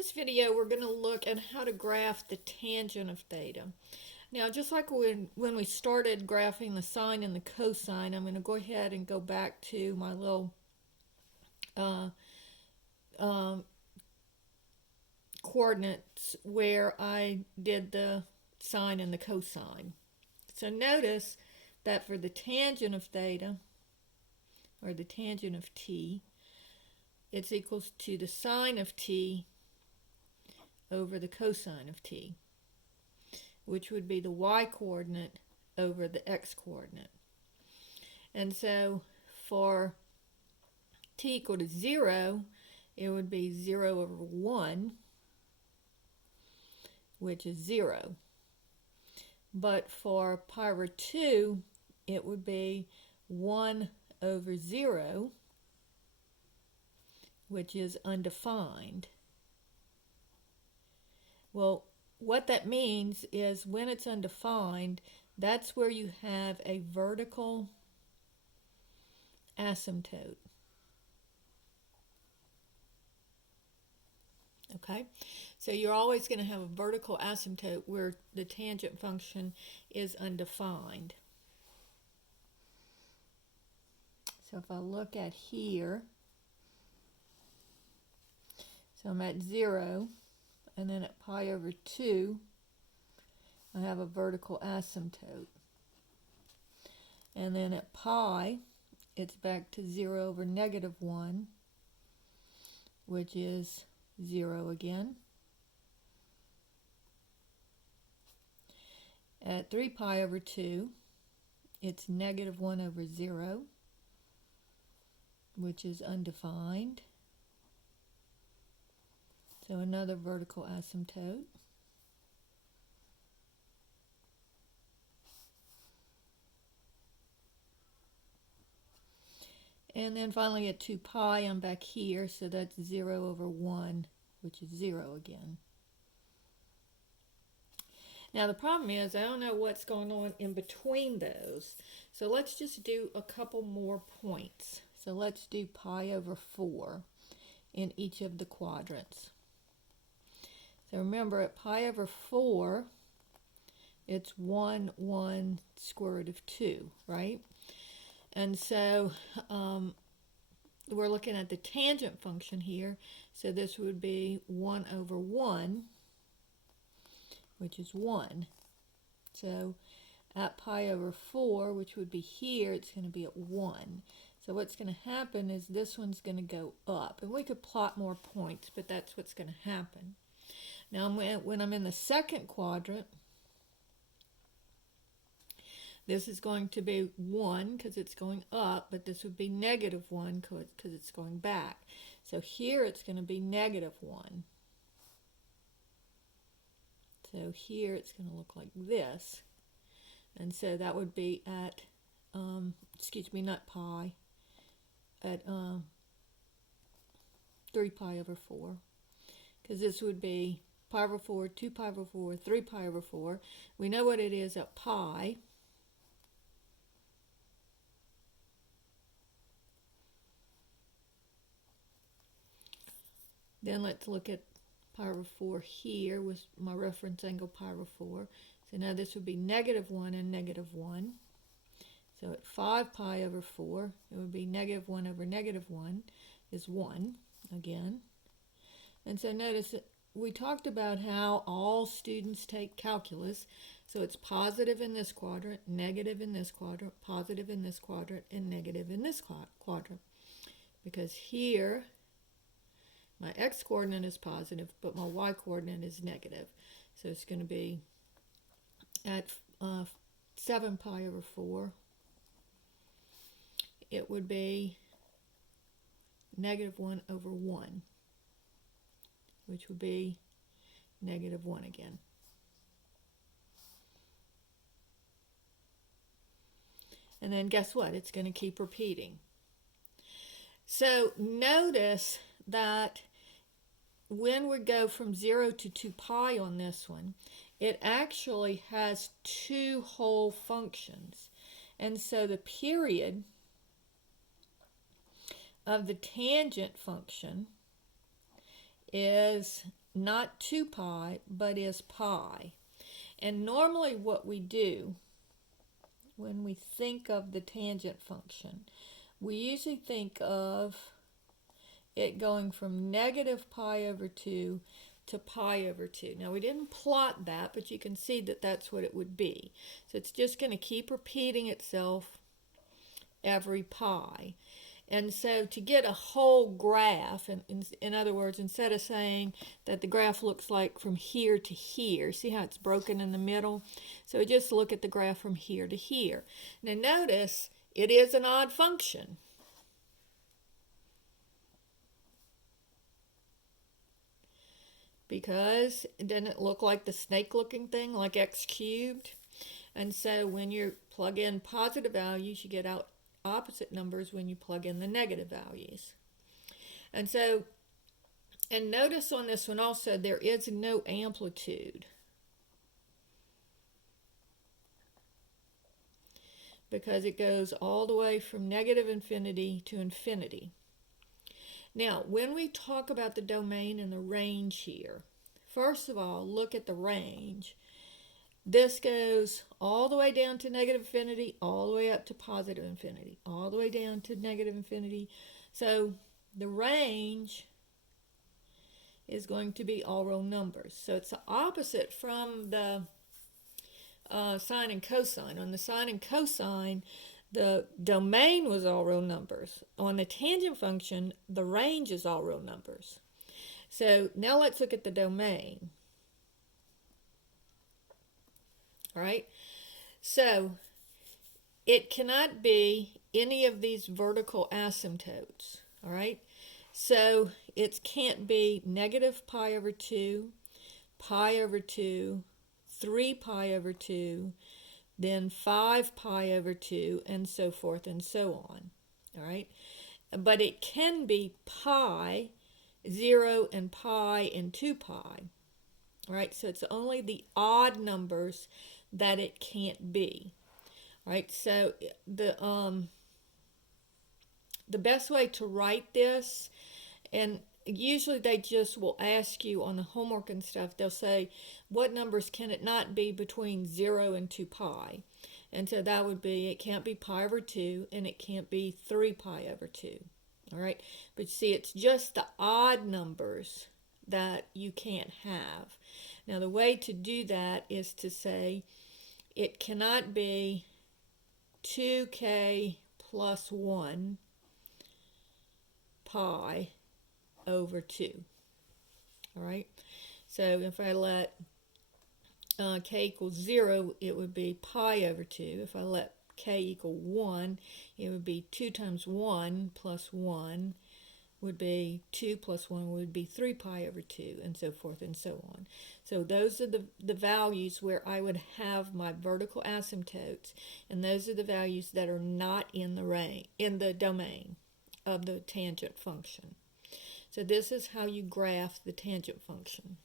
In this video, we're going to look at how to graph the tangent of theta. Now, just like when we started graphing the sine and the cosine, I'm going to go ahead and go back to my little coordinates where I did the sine and the cosine. So notice that for the tangent of theta, or the tangent of t, it's equals to the sine of t over the cosine of t, which would be the y-coordinate over the x-coordinate. And so for t equal to 0, it would be 0 over 1, which is 0. But for pi over 2, it would be 1 over 0, which is undefined. Well, what that means is when it's undefined, that's where you have a vertical asymptote. Okay, so you're always going to have a vertical asymptote where the tangent function is undefined. So if I look at here, so I'm at 0, and then at pi over 2, I have a vertical asymptote. And then at pi, it's back to 0 over negative 1, which is 0 again. At 3 pi over 2, it's negative 1 over 0, which is undefined. So another vertical asymptote. And then finally at 2 pi, I'm back here, so that's 0 over 1, which is 0 again. Now the problem is I don't know what's going on in between those. So let's just do a couple more points. So let's do pi over 4 in each of the quadrants. So remember, at pi over 4, it's 1, 1, square root of 2, right? And so we're looking at the tangent function here. So this would be 1 over 1, which is 1. So at pi over 4, which would be here, it's going to be at 1. So what's going to happen is this one's going to go up. And we could plot more points, but that's what's going to happen. Now when I'm in the second quadrant, this is going to be 1 because it's going up, but this would be negative 1 because it's going back. So here it's going to be negative 1. So here it's going to look like this. And so that would be at, not pi, at 3 pi over 4. Because this would be pi over 4, 2 pi over 4, 3 pi over 4. We know what it is at pi. Then let's look at pi over 4 here with my reference angle pi over 4. So now this would be negative 1 and negative 1. So at 5 pi over 4, it would be negative 1 over negative 1 is 1 again. And so notice that we talked about how all students take calculus. So it's positive in this quadrant, negative in this quadrant, positive in this quadrant, and negative in this quadrant. Because here, my x-coordinate is positive, but my y-coordinate is negative. So it's going to be at 7 pi over 4, it would be negative 1 over 1, which would be negative 1 again. And then guess what? It's going to keep repeating. So notice that when we go from 0 to 2 pi on this one, it actually has two whole functions. And so the period of the tangent function is not 2 pi, but is pi. And normally what we do when we think of the tangent function, we usually think of it going from negative pi over 2 to pi over 2. Now, we didn't plot that, but you can see that that's what it would be. So it's just going to keep repeating itself every pi. And so to get a whole graph, in other words, instead of saying that the graph looks like from here to here, see how it's broken in the middle? So just look at the graph from here to here. Now notice it is an odd function. Because it doesn't look like the snake looking thing, like x cubed. And so when you plug in positive values, you get out opposite numbers when you plug in the negative values. And so, and notice on this one also, there is no amplitude, because it goes all the way from negative infinity to infinity. Now, when we talk about the domain and the range here, first of all, look at the range. This goes all the way down to negative infinity, all the way up to positive infinity, all the way down to negative infinity. So the range is going to be all real numbers. So it's the opposite from the sine and cosine. On the sine and cosine, the domain was all real numbers. On the tangent function, the range is all real numbers. So now let's look at the domain. All right, so it cannot be any of these vertical asymptotes. All right, so it can't be negative pi over 2, pi over 2, 3 pi over 2, then 5 pi over 2, and so forth and so on. All right, but it can be pi, 0, and pi, and 2 pi. All right, so it's only the odd numbers that it can't be. All right, so the best way to write this, and usually they just will ask you on the homework and stuff, they'll say, what numbers can it not be between 0 and 2 pi? And so that would be, it can't be pi over 2, and it can't be 3 pi over 2. All right, but see, it's just the odd numbers that you can't have. Now, the way to do that is to say it cannot be 2k plus 1 pi over 2. All right, so if I let k equals 0, it would be pi over 2. If I let k equal 1, it would be 2 times 1 plus 1 would be 2 plus 1 would be 3 pi over 2, and so forth and so on. So those are the values where I would have my vertical asymptotes, and those are the values that are not in the domain of the tangent function. So this is how you graph the tangent function.